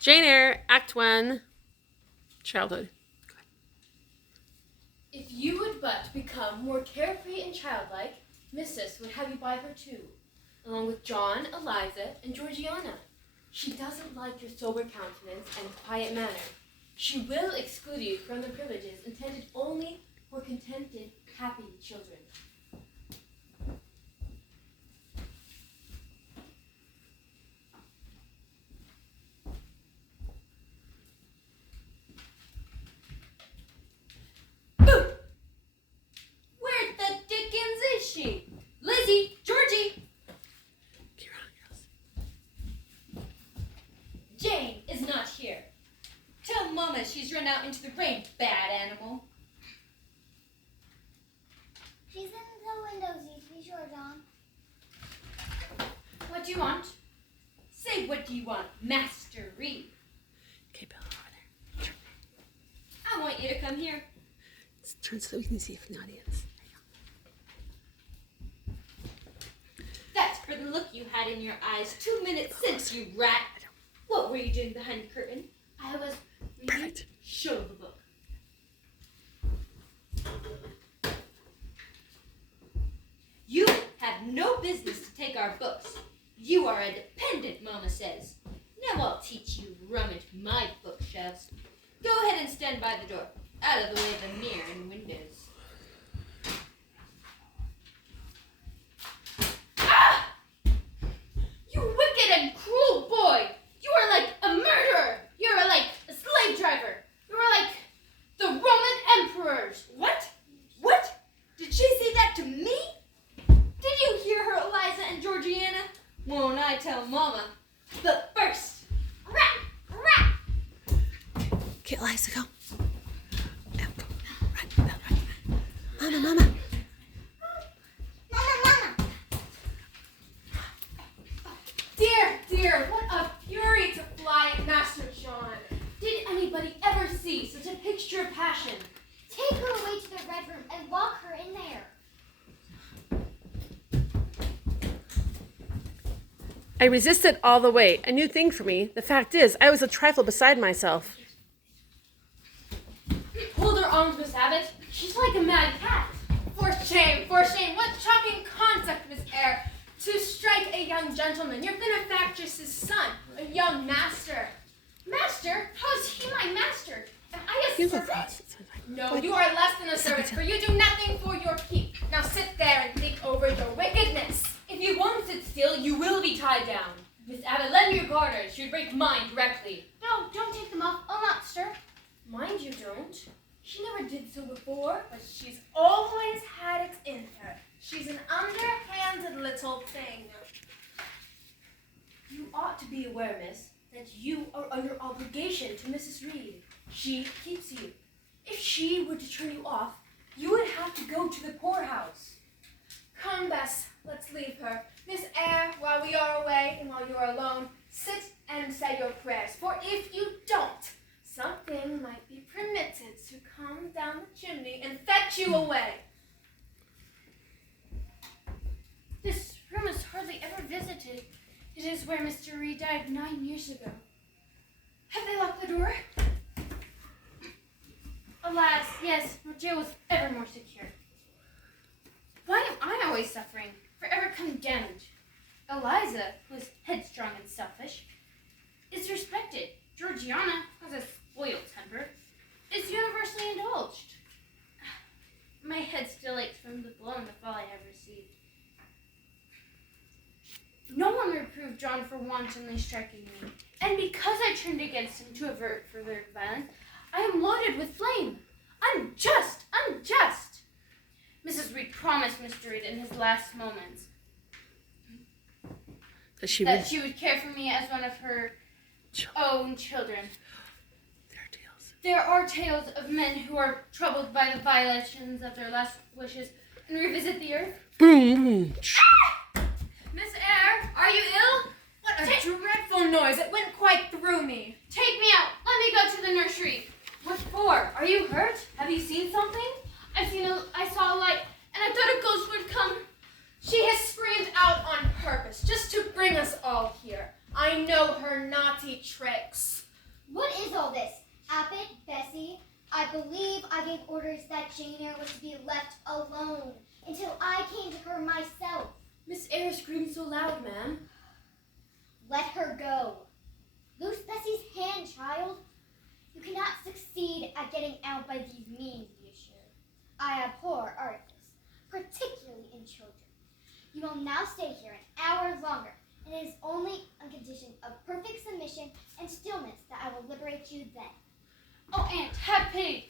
Jane Eyre, Act 1, Childhood. If you would but become more carefree and childlike, Missus would have you by her too, along with John, Eliza, and Georgiana. She doesn't like your sober countenance and quiet manner. She will exclude you from the privileges intended only for contented, happy children. Where the dickens is she? Lizzie! Georgie! Jane is not here. Tell Mama she's run out into the rain, bad animal. She's in the window seat, be sure, John. What do you want? Say, what do you want, Master Reed? Okay, Bella, over there. I want you to come here. Let's turn so we can see from the audience. That's for the look you had in your eyes 2 minutes since, you rat. What were you doing behind the curtain? I was reading. Perfect. Show the book. You have no business to take our books. You are a dependent, Mama says. Now I'll teach you to rummage my bookshelves. Go ahead and stand by the door, out of the way of the mirror and windows. Ah! You wicked and cruel boy! You are like a murderer! You are like a slave driver! You are like the Roman emperors! What? What? Did she say that to me? Did you hear her, Eliza and Georgiana? Won't I tell Mama? But first, rat! Okay, Eliza, go. Go. Run, Bella, run. Mama. Mama! Dear, what a fury to fly at Master John. Did anybody ever see such a picture of passion? Take her away to the red room and lock her in there. I resisted all the way. A new thing for me. The fact is, I was a trifle beside myself. Hold her arms, Miss Abbott. She's like a mad cat. For shame, for shame. What shocking conduct, Miss Eyre, to strike a young gentleman, your benefactress's son, a young master. Master? How is he my master? Am I a servant? No, you are less than a servant, for you do nothing for your keep. Now sit there and think over your wickedness. If you won't sit still, you will be tied down. Miss Abbott, lend me your garters. You'd break mine directly. No, don't take them off. I'll not stir. Mind you don't. She never did so before, but she's always had it in her. She's an underhanded little thing. You ought to be aware, miss, that you are under obligation to Mrs. Reed. She keeps you. If she were to turn you off, you would have to go to the poorhouse. Come, Bess, let's leave her. Miss Eyre, while we are away and while you are alone, sit and say your prayers. For if you don't, something might be permitted to come down the chimney and fetch you away. This room is hardly ever visited. It is where Mr. Reed died 9 years ago. Have they locked the door? Alas, yes, our jail was ever more secure. Why am I always suffering, forever condemned? Eliza, who is headstrong and selfish, is respected. Georgiana has a spoiled temper, is universally indulged. My head still aches from the blow and the fall I have received. No one reproved John for wantonly striking me, and because I turned against him to avert further violence, I am lauded with flame. Unjust! Mrs. Reed promised Mr. Reed in his last moments that she would care for me as one of her own children. There are tales of men who are troubled by the violations of their last wishes and revisit the earth. Boom. Ah! Miss Eyre, are you ill? What a dreadful noise. It went quite through me. Take me out. Let me go to the nursery. What for? Are you hurt? Have you seen something? I saw a light, and I thought a ghost would come. She has screamed out on purpose, just to bring us all here. I know her naughty tricks. What is all this? Abbott, Bessie, I believe I gave orders that Jane Eyre was to be left alone until I came to her myself. Miss Eyre screamed so loud, ma'am. Let her go. Loose Bessie's hand, child. You cannot succeed at getting out by these means, be assured. I abhor artifice, particularly in children. You will now stay here an hour longer, and it is only on condition of perfect submission and stillness that I will liberate you then. Oh, Aunt, have pity.